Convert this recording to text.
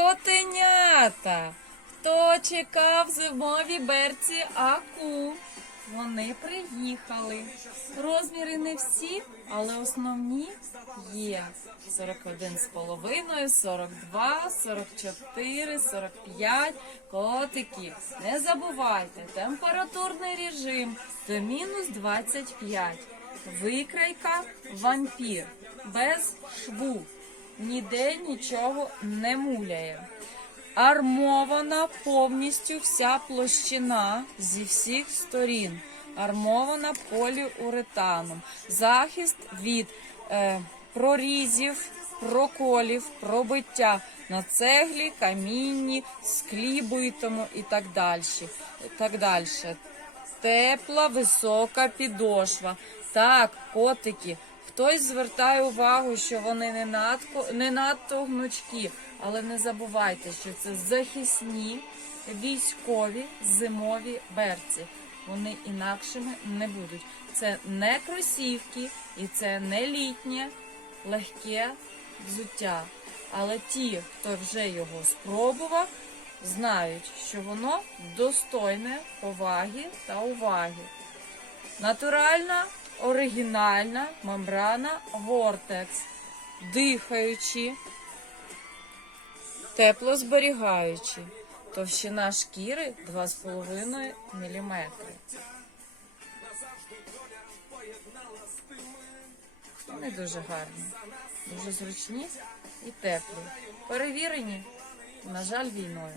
Котенята! Хто чекав зимові берці аку? Вони приїхали. Розміри не всі, але основні є. 41 з половиною, 42, 44, 45. Котики, не забувайте, температурний режим до мінус 25. Викрайка вампір без шву. Ніде нічого не муляє. Армована повністю вся площина зі всіх сторін. Армована поліуретаном. Захист від е, прорізів, проколів, пробиття на цеглі, камінні, склі битому і так далі. Так далі. Тепла, висока підошва. Так, котики. Хтось звертає увагу, що вони не надто, не надто гнучкі, але не забувайте, що це захисні військові зимові берці. Вони інакшими не будуть. Це не кросівки і це не літнє легке взуття. Але ті, хто вже його спробував, знають, що воно достойне поваги та уваги. Натуральна, оригінальна мембрана Гортекс, тепло зберігаючи. Товщина шкіри 2,5 мм. Вони дуже гарні, дуже зручні і теплі. Перевірені, на жаль, війною.